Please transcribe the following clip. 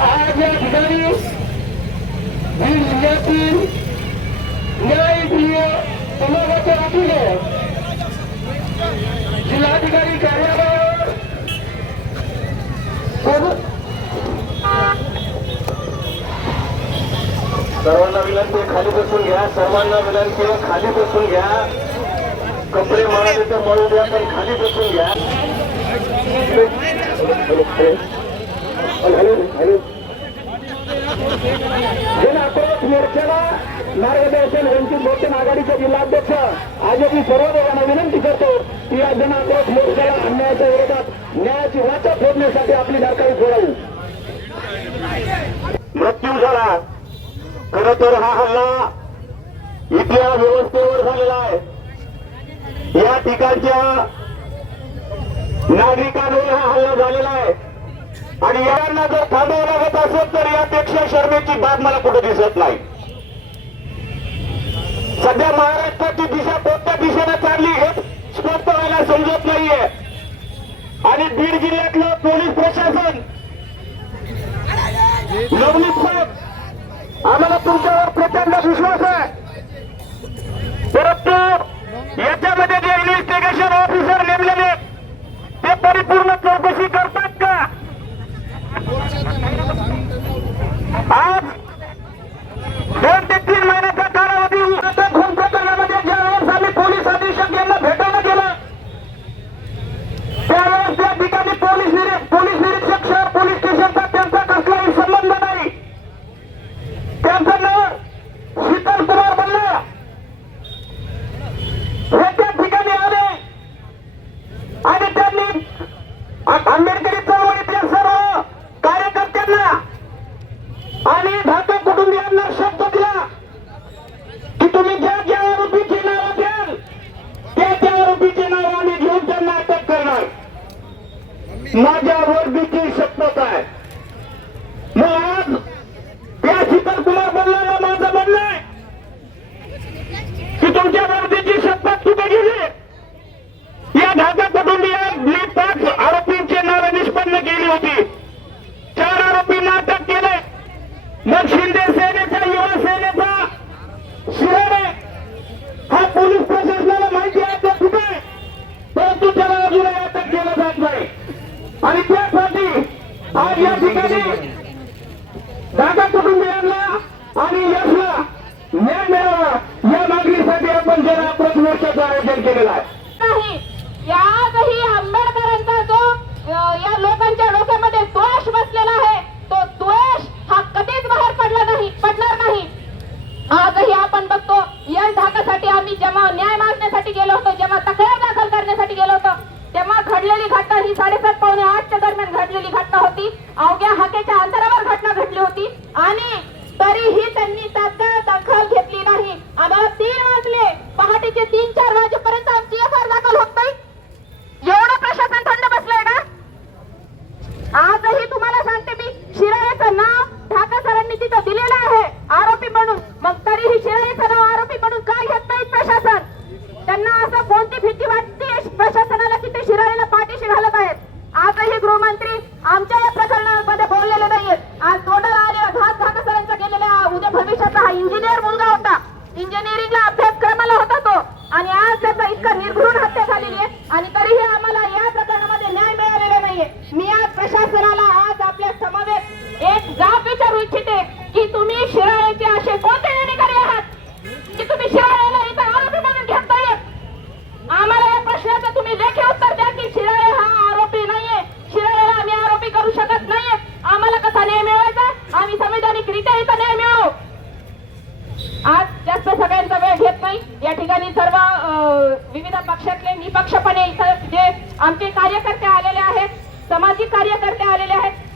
आज या ठिकाणी बीड जिल्ह्यातील न्यायप्रिय समाजाच्या वतीने जिल्हाधिकारी कार्यालयावर सोबत सर्वांना विनंती खाली बसून घ्या सर्वांना विनंती खाली बसून घ्या. कपडे म्हणाले तर मळू द्या पण खाली बसून घ्या. जन मोर्चाला मार्गदर्शन वंचित बहुजन आघाडीचे जिल्हाध्यक्ष आजही सर्व लोकांना विनंती करतो की या जन आक्रोश मोर्चाला अन्यायाच्या विरोधात न्यायाची वाचा फोडण्यासाठी आपली सरकारी फोडावी खर तर हा हल्ला इथल्या व्यवस्थेवर झालेला आहे. या ठिकाणच्या नागरिकांवर हा हल्ला झालेला आहे. आणि यांना जर थांबावं लागत असेल तर यापेक्षा शर्मेची बाब मला कुठे दिसत नाही. सध्या महाराष्ट्राची दिशा कोणत्या दिशेने चालली हे स्पष्ट व्हायला समजत नाहीये. आणि बीड जिल्ह्यातलं पोलीस प्रशासन नवनीत साहेब आम्हाला तुमच्यावर प्रचंड विश्वास आहे. परंतु याच्यामध्ये जे इन्व्हेस्टिगेशन ऑफिसर नेमलेले ते परिपूर्ण चौकशी करतात का? माझ्या वर्दीची शपथ आहे. मग आज या शिखर कुमार बोलणारा माझं म्हणणं आहे. की तुमच्या वर्दीची शपथ कुठे गेली? या दादा कुटुंबियांना आणि यशला न्याय मिळावा. या मागणीसाठी आपण जरा आक्रोश आयोजन केलेलं आहे. नाही यातही आंबेडकरांचा जो या लोकांच्या डोक्यामध्ये द्वेष बसलेला आहे तो द्वेष हा कधीच बाहेर पडला नाही पडणार नाही. आजही आपण बघतो यश ढाकासाठी आम्ही जेव्हा न्याय मागण्यासाठी गेलो होतो जेव्हा तक्रार दाखल करण्यासाठी गेलो होतो तेव्हा घडलेली घटना ही साडेसात पावणे आठच्या दरम्यान घडलेली घटना होती. अवघ्या हाकेच्या अंतरावर घटना घडली होती. आणि तरीही त्यांनी तात्काळ दखल घेतली नाही. आम्हाला तीन वाजले. पहाटेचे तीन चार वाजेपर्यंत आमची एफ दाखल होत नाही. एवढं प्रशासन थंड बसलंय ना? आजही तुम्हाला सांगते मी शिराळेचं नाव ढाका सरांनी तिथं दिलेलं आहे. आरोपी म्हणून. मग तरीही शिराळेचं नाव आरोपी म्हणून काय घेत नाही प्रशासन? त्यांना असं कोणती भीती वाटते? प्रशासनाला की ते शिराळेला पाठीशी घालत आहेत? आजही गृहमंत्री आमच्या या प्रकरणामध्ये बोललेले नाहीयेत आज तोंडाला आले घात ढाका सरांचा गेलेला उद्या भविष्याचा हा इंजिनियर मुलगा होता. इंजिनिअरिंगला अभ्यासक्रमाला होता तो. आणि आज त्याचा इतका निर्घृण हत्या झालेली आहे. आणि तरीही आम्हाला या प्रकरणामध्ये न्याय मिळालेला नाहीये. मी आज प्रशासनाला आज जास्त सगळ्यांचा वेळ घेत नाही. या ठिकाणी सर्व विविध पक्षातले निपक्षपणे इथं जे आमचे कार्यकर्ते आलेले आहेत सामाजिक कार्यकर्ते आलेले आहेत